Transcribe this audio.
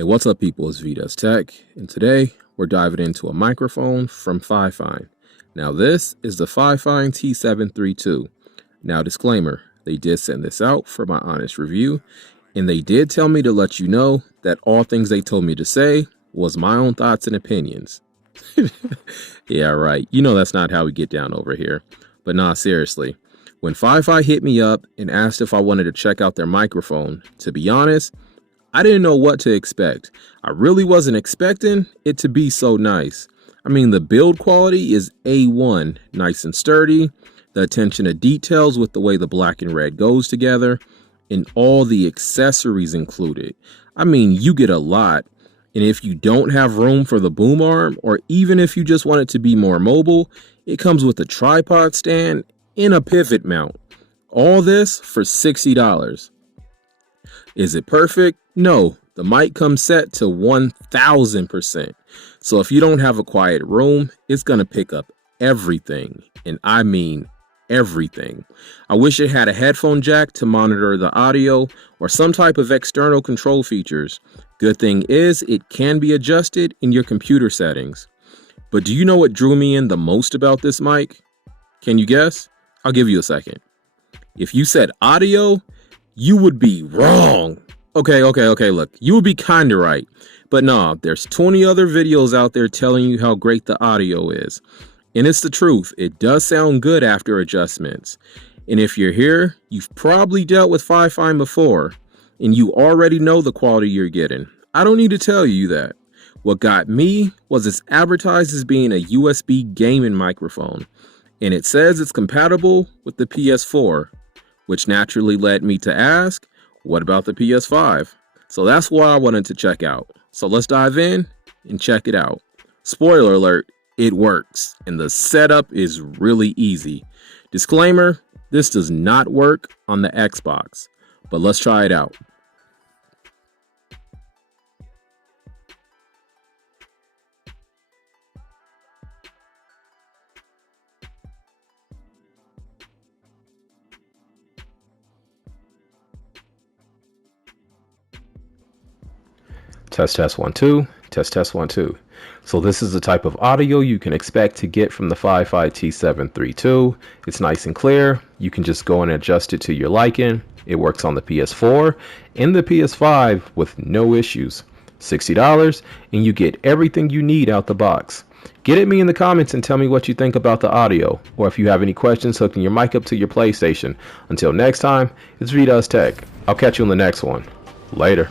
Hey, what's up, people? It's vdoestech, and today we're diving into a microphone from Fifine. Now, this is the Fifine T732. Now, disclaimer, they did send this out for my honest review, and they did tell me to let you know that all things they told me to say was my own thoughts and opinions. Yeah, right. You know that's not how we get down over here. But nah, seriously. When Fifine hit me up and asked if I wanted to check out their microphone, to be honest, I didn't know what to expect. I really wasn't expecting it to be so nice. I mean, the build quality is A1, nice and sturdy, the attention to details with the way the black and red goes together, and all the accessories included. I mean, you get a lot. And if you don't have room for the boom arm, or even if you just want it to be more mobile, it comes with a tripod stand and a pivot mount. All this for $60. Is it perfect? No, the mic comes set to 1000%. So if you don't have a quiet room, it's going to pick up everything. And I mean everything. I wish it had a headphone jack to monitor the audio or some type of external control features. Good thing is it can be adjusted in your computer settings. But do you know what drew me in the most about this mic? Can you guess? I'll give you a second. If you said audio, you would be wrong. Okay, look, you would be kind of right. But nah, there's 20 other videos out there telling you how great the audio is. And it's the truth, it does sound good after adjustments. And if you're here, you've probably dealt with Fifine before, and you already know the quality you're getting. I don't need to tell you that. What got me was it's advertised as being a USB gaming microphone, and it says it's compatible with the PS4, which naturally led me to ask, what about the PS5? So that's what I wanted to check out. So let's dive in and check it out. Spoiler alert, it works, and the setup is really easy. Disclaimer, this does not work on the Xbox, but let's try it out. Test 1 2, test 1 2. So this is the type of audio you can expect to get from the Fifine T732. It's nice and clear. You can just go and adjust it to your liking. It works on the PS4 and the PS5 with no issues. $60 and you get everything you need out the box. Get at me in the comments and tell me what you think about the audio, or if you have any questions hooking your mic up to your PlayStation. Until next time, it's vdoestech. I'll catch you in the next one. Later.